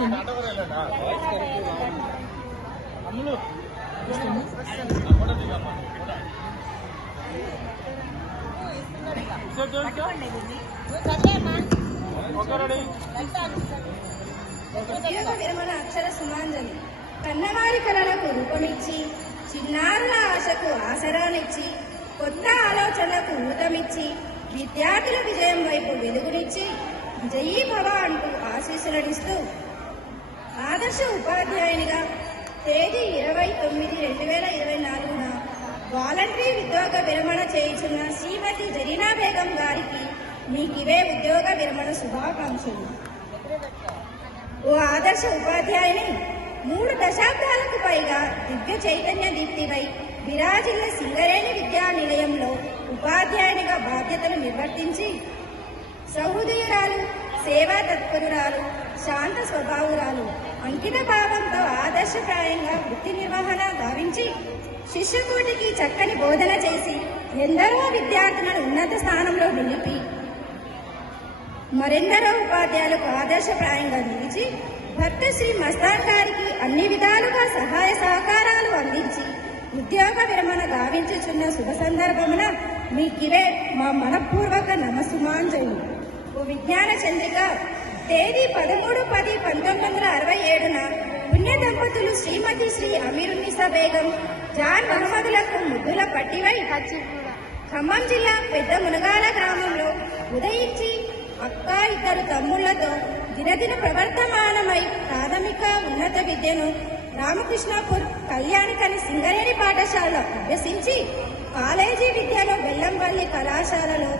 విరమణ అక్షర సుమాంజలి కన్నవారి కళలకు రూపమిచ్చి చిన్నారుల ఆశకు ఆసరానిచ్చి కొత్త ఆలోచనలకు ఊతమిచ్చి విద్యార్థుల విజయం వైపు వెలుగునిచ్చి జయీ భవ అంటూ ఆశీస్సులనిస్తూ ఆదర్శ ఉపాధ్యాయునిగా తేదీ 20/9/2024 వాలంటరీ ఉద్యోగ విరమణ చేయుచున్న శ్రీమతి జరీనా బేగం గారికి మీకివే ఉద్యోగ విరమణ శుభాకాంక్షలు. ఓ ఆదర్శ ఉపాధ్యాయుని 3 దశాబ్దాలకు పైగా దివ్య చైతన్య దీప్తిపై విరాజిల్ల సింగరేణి విద్యా నిలయంలో ఉపాధ్యాయునిగా బాధ్యతలు నిర్వర్తించి సహృదయురాలు, సేవా తత్పరురాలు, శాంత స్వభావురాలు, అంకిత భావంతో ఆదర్శప్రాయంగా వృత్తి నిర్వహణ గావించి శిష్యకోటికి చక్కని బోధన చేసి ఎందరో విద్యార్థులను ఉన్నత స్థానంలో నిలిపి మరెందరో ఉపాధ్యాయులకు ఆదర్శప్రాయంగా నిలిచి భర్త శ్రీ మస్తాన్ గారికి అన్ని విధాలుగా సహాయ సహకారాలు అందించి ఉద్యోగ విరమణ గావించుచున్న శుభ సందర్భమున మీకివే మా మనపూర్వక నమస్సుమాంజలి. ఓ విజ్ఞాన చంద్రిక తేదీ 13/10/1967 పుణ్య దంపతులు శ్రీమతి శ్రీ అమీరున్నిసా బేగం, జాన్ మహమ్మదులకు ముద్దుల పట్టివై ఖమ్మం జిల్లా పెద్ద మునగాల గ్రామంలో ఉదయించి అక్క 2 తమ్ముళ్లతో దినదిన ప్రవర్తమానమై ప్రాథమిక ఉన్నత విద్యను రామకృష్ణాపూర్ కళ్యాణికని సింగరేణి పాఠశాలలో అభ్యసించి కాలేజీ విద్యను బెల్లంపల్లి కళాశాలలో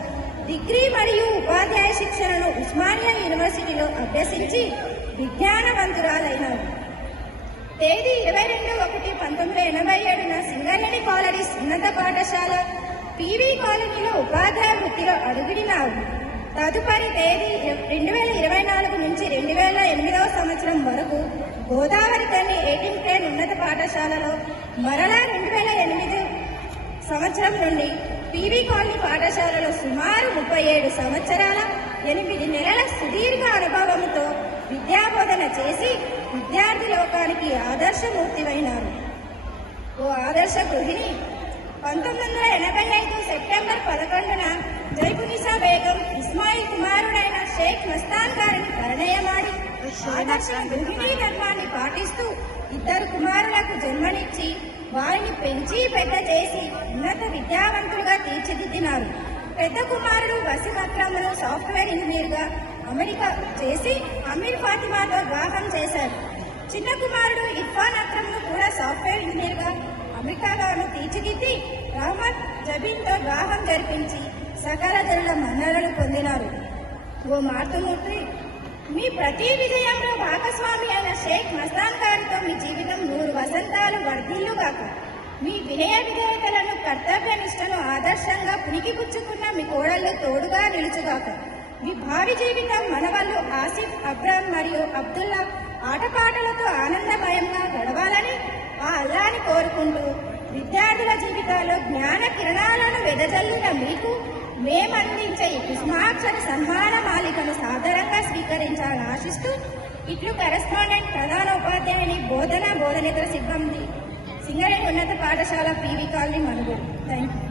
డిగ్రీ మరియు ఉపాధ్యాయ శిక్షణను ఉస్మానియా యూనివర్సిటీలో అభ్యసించి విజ్ఞానవంతురాలైనారు. తేదీ 22/1/1987 సింగరేణి కాలనీస్ ఉన్నత పాఠశాల పివి కాలనీలో ఉపాధ్యాయ వృత్తిలో అడుగుడినారు. తదుపరి తేదీ 2024 నుంచి 2008 సంవత్సరం వరకు గోదావరి కని 18th grade ఉన్నత పాఠశాలలో, మరలా 2008 సంవత్సరం నుండి పివి కాలనీ పాఠశాలలో సుమారు 37 సంవత్సరాల 8 నెలల సుదీర్ఘ అనుభవంతో విద్యాబోధన చేసి విద్యార్థి లోకానికి ఆదర్శమూర్తివైనారు. ఓ ఆదర్శ గృహిణి 1985 సెప్టెంబర్ 11న జైబునిసా బేగం ఇస్మాయిల్ కుమారుడైన షేక్ మస్తాన్ గారిని పరిణయమాడి ఆదర్శ గృహిణీ ధర్మాన్ని పాటిస్తూ 2 కుమారులకు జన్మనిచ్చి వారిని పెంచి పెద్ద చేసి ఉన్నత విద్యావంతులుగా తీర్చిదిద్దినారు. పెద్ద కుమారుడు వసీం అక్రమ్ను సాఫ్ట్వేర్ ఇంజనీర్గా అమెరికా చేసి అమీర్ ఫాతిమాతో వివాహం చేశారు. చిన్న కుమారుడు ఇర్ఫాన్ అక్రమ్ను కూడా సాఫ్ట్వేర్ ఇంజనీర్గా అమెరికాలోను తీర్చిదిద్ది రహమత్ జబీన్తో వివాహం జరిపించి సకల జనుల మన్ననలు పొందినారు. ఓ మార్తమూర్తి, మీ ప్రతి విజయంలో భాగస్వామి అయిన షేక్ మస్తాన్ గారితో మీ జీవితం 100 వసంతాలు వర్ధిల్లుగాక. మీ వినయ విధేయతలను, కర్తవ్య నిష్టను ఆదర్శంగా పుణికిపుచ్చుకున్న మీ కోడళ్లు తోడుగా నిలుచుగాక. మీ భావి జీవితం మనవళ్ళు ఆసిఫ్, అబ్రామ్ మరియు అబ్దుల్లా ఆటపాటలతో ఆనందమయంగా గడవాలని ఆ అల్లాని కోరుకుంటూ విద్యార్థుల జీవితాల్లో జ్ఞాన కిరణాలను వెదజల్లున మీకు మేమందించే కుసుమాక్షర సన్మాన మాలికను సాదరంగా స్వీకరించాలని ఆశిస్తూ ఇట్లు కరెస్పాండెంట్ ప్రధాన ఉపాధ్యాయుని బోధనేతర సిబ్బంది సింగరేణి ఉన్నత పాఠశాల PV colony Manugodu. Thank you.